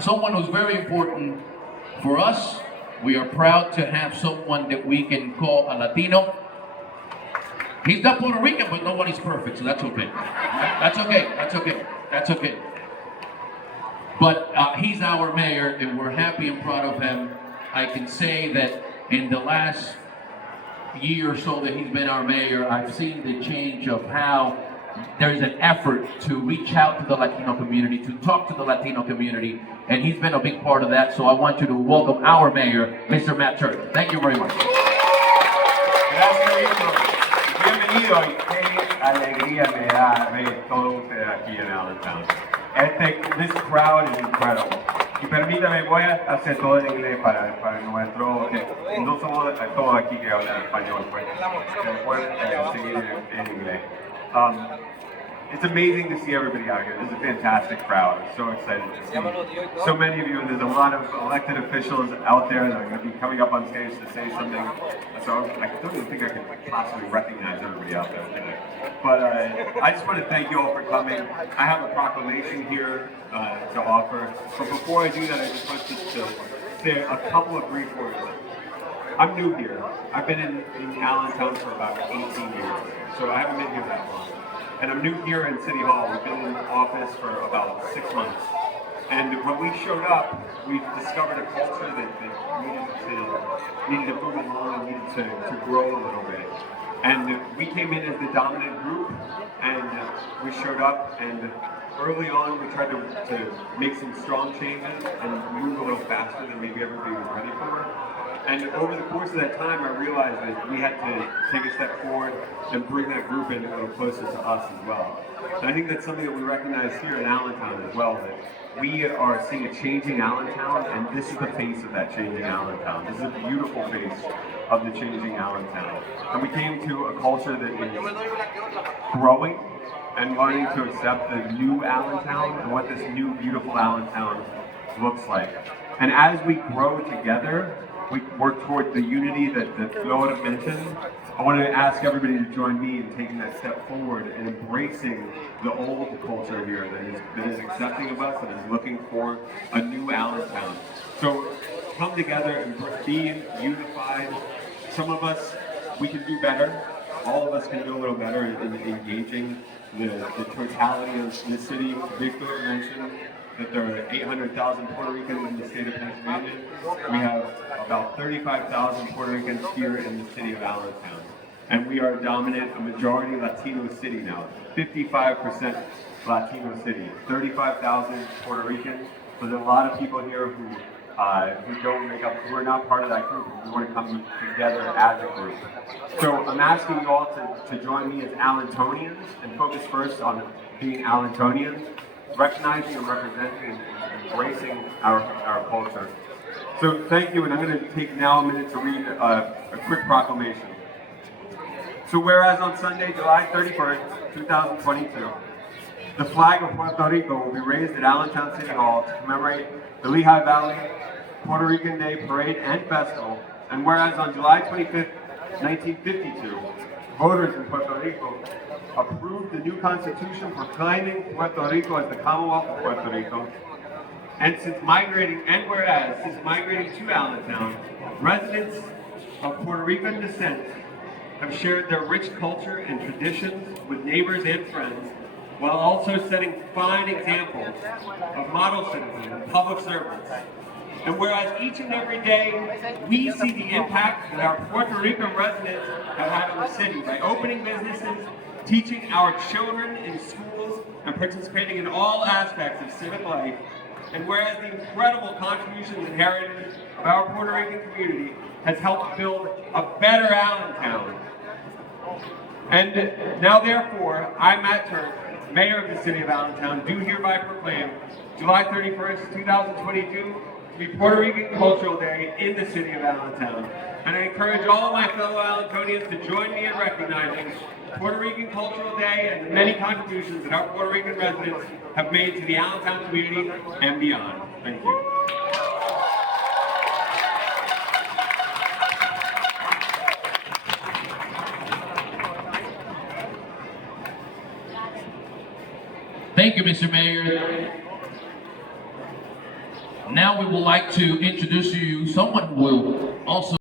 someone who's very important for us. We are proud to have someone that we can call a Latino. He's not Puerto Rican, but nobody's perfect, so that's okay. That's okay. That's okay. That's okay. But he's our mayor, and we're happy and proud of him. I can say that in the last year or so that he's been our mayor, I've seen the change of how there's an effort to reach out to the Latino community, to talk to the Latino community, and he's been a big part of that. So I want you to welcome our mayor, Mr. Matt Turk. Thank you very much. Gracias, Víctor. Bienvenido y qué alegría me da ver todos ustedes aquí en Allentown. This crowd is incredible. Y permítame, voy a hacer todo en inglés para nuestro... No somos todos aquí que hablan español, pues pueden seguir en inglés. It's amazing to see everybody out here. This is a fantastic crowd. I'm so excited to see so many of you, and there's a lot of elected officials out there that are going to be coming up on stage to say something. So I don't even think I could possibly recognize everybody out there today. But I just want to thank you all for coming. I have a proclamation here to offer. But before I do that, I just want to say a couple of brief words. I'm new here. I've been in Allentown for about 18 years, so I haven't been here that long. And I'm new here in City Hall. We've been in office for about 6 months. And when we showed up, we discovered a culture that needed to move along and needed to grow a little bit. And we came in as the dominant group, and we showed up, and early on we tried to make some strong changes and move a little faster than maybe everybody was ready for. And over the course of that time, I realized that we had to take a step forward and bring that group in a little closer to us as well. And I think that's something that we recognize here in Allentown as well, that we are seeing a changing Allentown, and this is the face of that changing Allentown. This is a beautiful face of the changing Allentown. And we came to a culture that is growing and learning to accept the new Allentown and what this new beautiful Allentown looks like. And as we grow together, we work toward the unity that Flora mentioned. I want to ask everybody to join me in taking that step forward and embracing the old culture here that is accepting of us and is looking for a new Allentown. So come together and be unified. Some of us, we can do better. All of us can do a little better in engaging the totality of the city. Victor mentioned that there are 800,000 Puerto Ricans in the state of Pennsylvania. We have about 35,000 Puerto Ricans here in the city of Allentown. And we are a majority Latino city now. 55% Latino city. 35,000 Puerto Ricans. But there's a lot of people here who don't make up, who are not part of that group. We want to come together as a group. So I'm asking you all to join me as Allentonians and focus first on being Allentonians, recognizing and representing and embracing our culture. So thank you, and I'm going to take now a minute to read a quick proclamation. So whereas on Sunday, July 31st, 2022, the flag of Puerto Rico will be raised at Allentown City Hall to commemorate the Lehigh Valley Puerto Rican Day Parade and Festival, and whereas on July 25th, 1952, voters in Puerto Rico approved the new constitution proclaiming Puerto Rico as the Commonwealth of Puerto Rico. And whereas since migrating to Allentown, residents of Puerto Rican descent have shared their rich culture and traditions with neighbors and friends, while also setting fine examples of model citizens and public servants. And whereas each and every day we see the impact that our Puerto Rican residents have had on the city by opening businesses, teaching our children in schools, and participating in all aspects of civic life. And whereas the incredible contributions and heritage of our Puerto Rican community has helped build a better Allentown. And now therefore, I, Matt Turk, Mayor of the City of Allentown, do hereby proclaim July 31st, 2022 to be Puerto Rican Cultural Day in the City of Allentown. And I encourage all of my fellow Allentonians to join me in recognizing Puerto Rican Cultural Day and the many contributions that our Puerto Rican residents have made to the Allentown community and beyond. Thank you. Thank you, Mr. Mayor. Now we would like to introduce you someone who will also